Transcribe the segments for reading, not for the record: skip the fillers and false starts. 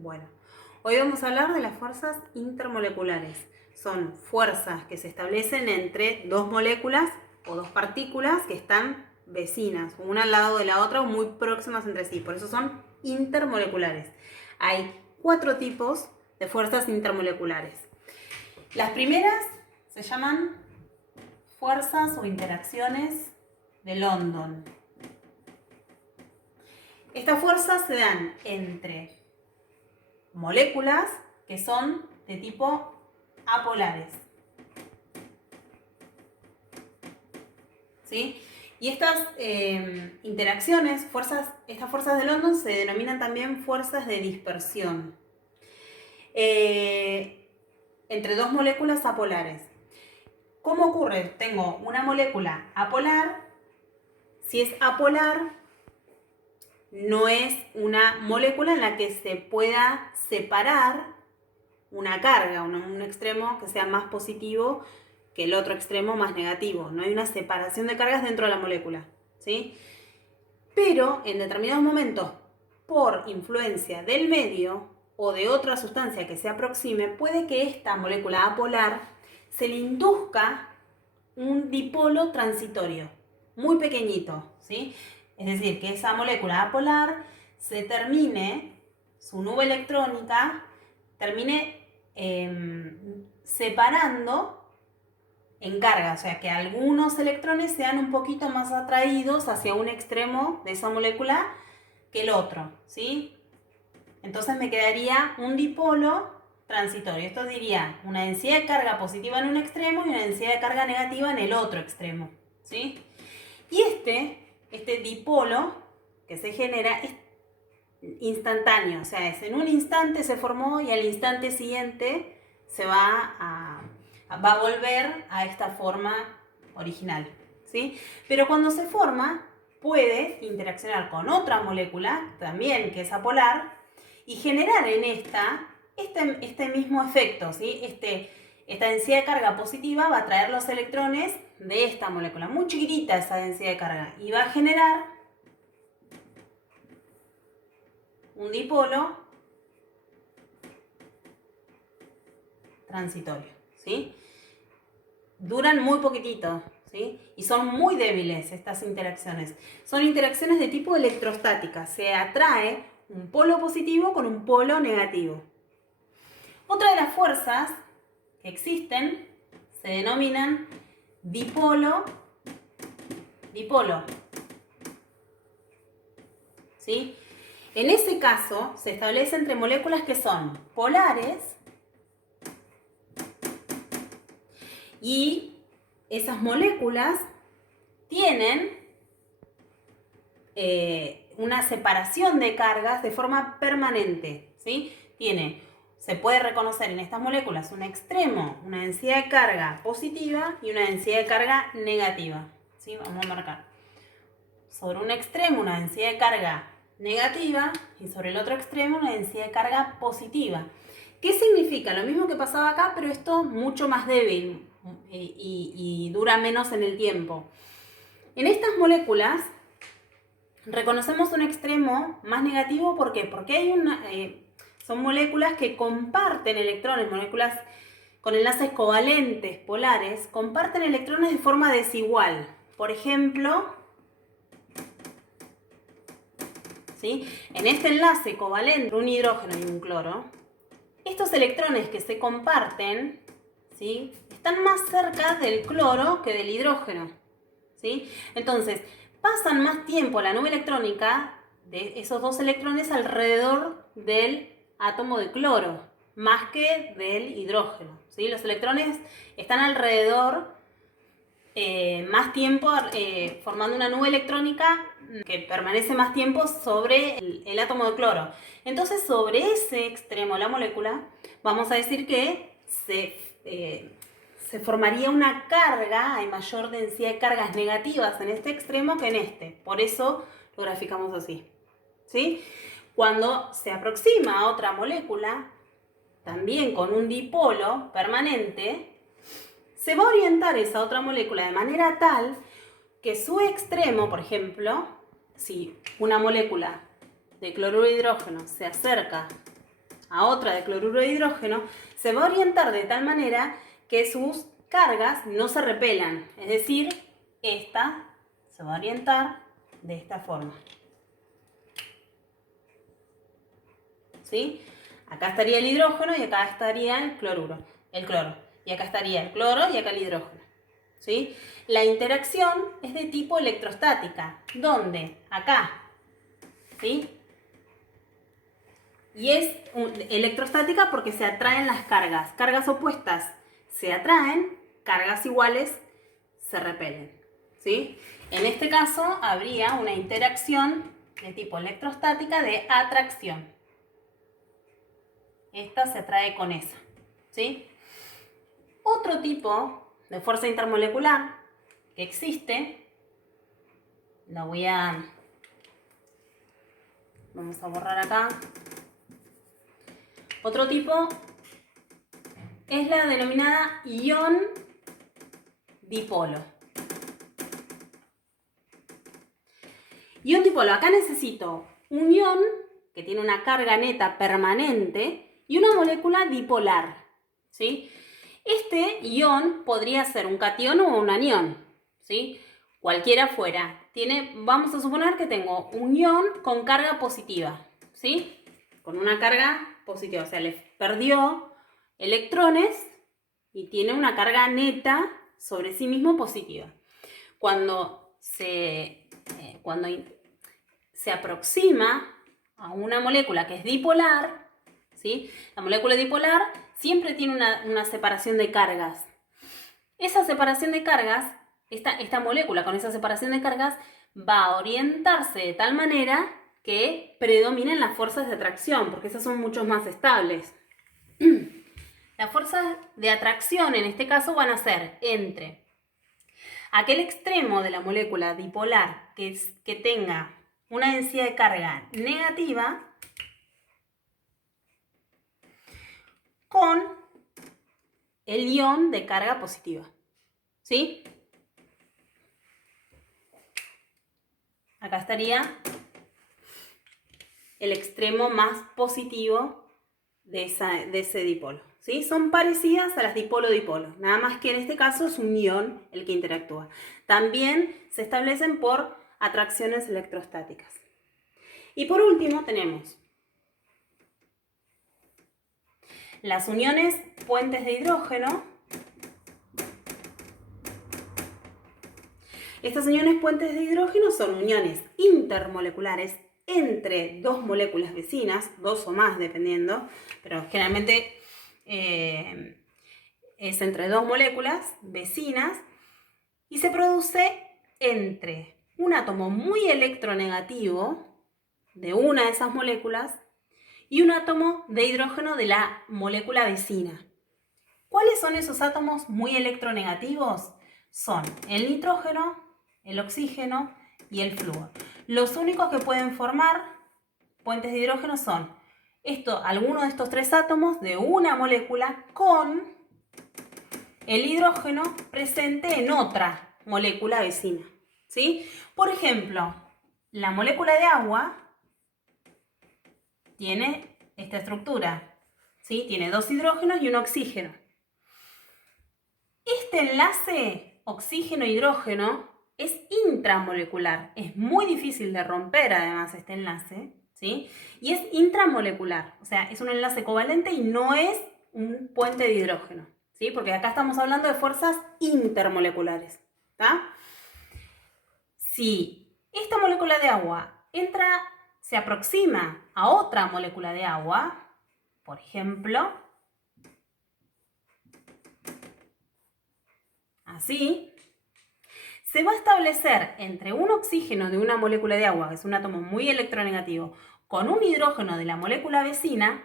Bueno, hoy vamos a hablar de las fuerzas intermoleculares. Son fuerzas que se establecen entre dos moléculas o dos partículas que están vecinas, una al lado de la otra o muy próximas entre sí. Por eso son intermoleculares. Hay 4 tipos de fuerzas intermoleculares. Las primeras se llaman fuerzas o interacciones de London. Estas fuerzas se dan entre moléculas que son de tipo apolares. ¿Sí? Y estas interacciones, estas fuerzas de London se denominan también fuerzas de dispersión entre dos moléculas apolares. ¿Cómo ocurre? Tengo una molécula apolar. Si es apolar, no es una molécula en la que se pueda separar una carga, un extremo que sea más positivo que el otro extremo más negativo. No hay una separación de cargas dentro de la molécula, ¿sí? Pero en determinados momentos, por influencia del medio o de otra sustancia que se aproxime, puede que esta molécula apolar se le induzca un dipolo transitorio, muy pequeñito, ¿sí? Es decir, que esa molécula apolar se termine, su nube electrónica, termine separando en carga, o sea que algunos electrones sean un poquito más atraídos hacia un extremo de esa molécula que el otro, ¿sí? Entonces me quedaría un dipolo transitorio. Esto diría una densidad de carga positiva en un extremo y una densidad de carga negativa en el otro extremo, ¿sí? Y este dipolo que se genera es instantáneo, o sea, es en un instante se formó y al instante siguiente se va a volver a esta forma original, ¿sí? Pero cuando se forma puede interaccionar con otra molécula, también que es apolar, y generar en este mismo efecto, ¿sí? Esta densidad de carga positiva va a traer los electrones de esta molécula, muy chiquitita esa densidad de carga, y va a generar un dipolo transitorio, ¿sí? Duran muy poquitito, ¿sí? Y son muy débiles estas interacciones. Son interacciones de tipo electrostática. Se atrae un polo positivo con un polo negativo. Otra de las fuerzas que existen se denominan dipolo, ¿sí? En ese caso se establece entre moléculas que son polares y esas moléculas tienen una separación de cargas de forma permanente, ¿sí? Se puede reconocer en estas moléculas un extremo, una densidad de carga positiva y una densidad de carga negativa, ¿sí? Vamos a marcar. Sobre un extremo una densidad de carga negativa y sobre el otro extremo una densidad de carga positiva. ¿Qué significa? Lo mismo que pasaba acá, pero esto mucho más débil y dura menos en el tiempo. En estas moléculas reconocemos un extremo más negativo. ¿Por qué? Porque son moléculas que comparten electrones, moléculas con enlaces covalentes polares, comparten electrones de forma desigual. Por ejemplo, ¿sí? En este enlace covalente, un hidrógeno y un cloro, estos electrones que se comparten, ¿sí? Están más cerca del cloro que del hidrógeno, ¿sí? Entonces, pasan más tiempo la nube electrónica de esos dos electrones alrededor del átomo de cloro, más que del hidrógeno, ¿sí? Los electrones están alrededor más tiempo formando una nube electrónica que permanece más tiempo sobre el átomo de cloro. Entonces, sobre ese extremo de la molécula, vamos a decir que se formaría una carga, hay mayor densidad de cargas negativas en este extremo que en este. Por eso lo graficamos así, ¿sí? Cuando se aproxima a otra molécula, también con un dipolo permanente, se va a orientar esa otra molécula de manera tal que su extremo, por ejemplo, si una molécula de cloruro de hidrógeno se acerca a otra de cloruro de hidrógeno, se va a orientar de tal manera que sus cargas no se repelan. Es decir, esta se va a orientar de esta forma. ¿Sí? Acá estaría el hidrógeno y acá estaría el cloro. Y acá estaría el cloro y acá el hidrógeno. ¿Sí? La interacción es de tipo electrostática. ¿Dónde? Acá. ¿Sí? Y es electrostática porque se atraen las cargas. Cargas opuestas se atraen, cargas iguales se repelen. ¿Sí? En este caso habría una interacción de tipo electrostática de atracción. Esta se atrae con esa. ¿Sí? Otro tipo de fuerza intermolecular que existe, vamos a borrar acá. Otro tipo es la denominada ion dipolo. Ion dipolo, acá necesito un ion que tiene una carga neta permanente y una molécula dipolar, ¿sí? Este ion podría ser un catión o un anión, ¿sí? Cualquiera fuera. Vamos a suponer que tengo un ion con carga positiva, ¿sí? Con una carga positiva, o sea, le perdió electrones y tiene una carga neta sobre sí mismo positiva. Cuando se aproxima a una molécula que es dipolar, ¿sí? La molécula dipolar siempre tiene una separación de cargas. Esa separación de cargas, esta molécula con esa separación de cargas va a orientarse de tal manera que predominen las fuerzas de atracción, porque esas son mucho más estables. Las fuerzas de atracción en este caso van a ser entre aquel extremo de la molécula dipolar que tenga una densidad de carga negativa con el ion de carga positiva. ¿Sí? Acá estaría el extremo más positivo de ese dipolo. ¿Sí? Son parecidas a las dipolo-dipolo, nada más que en este caso es un ion el que interactúa. También se establecen por atracciones electrostáticas. Y por último tenemos las uniones puentes de hidrógeno. Estas uniones puentes de hidrógeno son uniones intermoleculares entre dos moléculas vecinas, dos o más dependiendo, pero generalmente es entre dos moléculas vecinas y se produce entre un átomo muy electronegativo de una de esas moléculas y un átomo de hidrógeno de la molécula vecina. ¿Cuáles son esos átomos muy electronegativos? Son el nitrógeno, el oxígeno y el flúor. Los únicos que pueden formar puentes de hidrógeno son alguno de estos tres átomos de una molécula con el hidrógeno presente en otra molécula vecina. ¿Sí? Por ejemplo, la molécula de agua tiene esta estructura. ¿Sí? Tiene dos hidrógenos y un oxígeno. Este enlace oxígeno-hidrógeno es intramolecular. Es muy difícil de romper además este enlace, ¿sí? Y es intramolecular, o sea, es un enlace covalente y no es un puente de hidrógeno, ¿sí? Porque acá estamos hablando de fuerzas intermoleculares, ¿tá? Si esta molécula de agua se aproxima a otra molécula de agua, por ejemplo, así, se va a establecer entre un oxígeno de una molécula de agua, que es un átomo muy electronegativo, con un hidrógeno de la molécula vecina,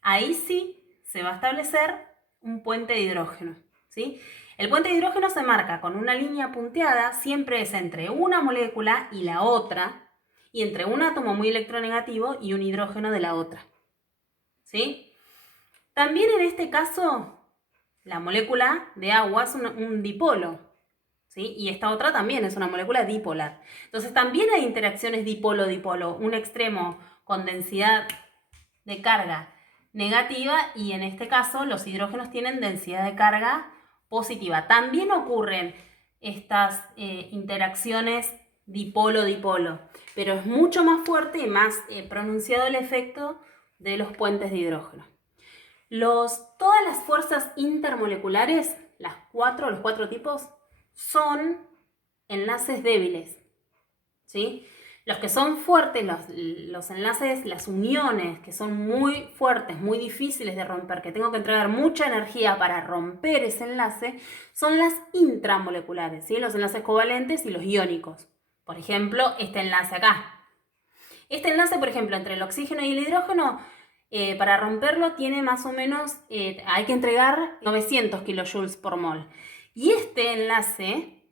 ahí sí se va a establecer un puente de hidrógeno, ¿sí? El puente de hidrógeno se marca con una línea punteada, siempre es entre una molécula y la otra, y entre un átomo muy electronegativo y un hidrógeno de la otra, ¿sí? También en este caso, la molécula de agua es un dipolo, ¿sí? Y esta otra también es una molécula dipolar. Entonces también hay interacciones dipolo-dipolo, un extremo con densidad de carga negativa y en este caso los hidrógenos tienen densidad de carga positiva. También ocurren estas interacciones dipolo-dipolo, pero es mucho más fuerte y más pronunciado el efecto de los puentes de hidrógeno. Todas las fuerzas intermoleculares, los cuatro tipos, son enlaces débiles, ¿sí? Los que son fuertes, los enlaces, las uniones que son muy fuertes, muy difíciles de romper, que tengo que entregar mucha energía para romper ese enlace, son las intramoleculares, ¿sí? Los enlaces covalentes y los iónicos. Por ejemplo, este enlace acá. Este enlace, por ejemplo, entre el oxígeno y el hidrógeno, para romperlo tiene más o menos, hay que entregar 900 kilojoules por mol. Y este enlace,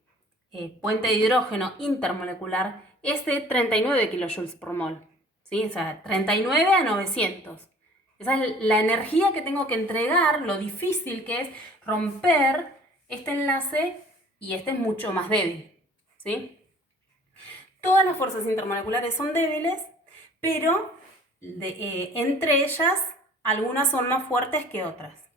puente de hidrógeno intermolecular, es de 39 kilojoules por mol. ¿Sí? O sea, 39 a 900. Esa es la energía que tengo que entregar, lo difícil que es romper este enlace, y este es mucho más débil. ¿Sí? Todas las fuerzas intermoleculares son débiles, pero entre ellas algunas son más fuertes que otras.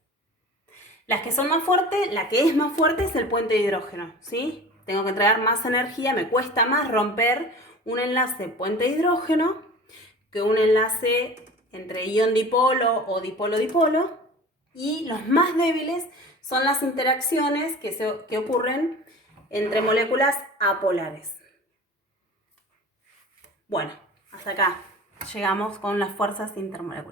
Las que son más fuertes, la que es más fuerte es el puente de hidrógeno, ¿sí? Tengo que entregar más energía, me cuesta más romper un enlace puente de hidrógeno que un enlace entre ion dipolo o dipolo-dipolo. Y los más débiles son las interacciones que ocurren entre moléculas apolares. Bueno, hasta acá llegamos con las fuerzas intermoleculares.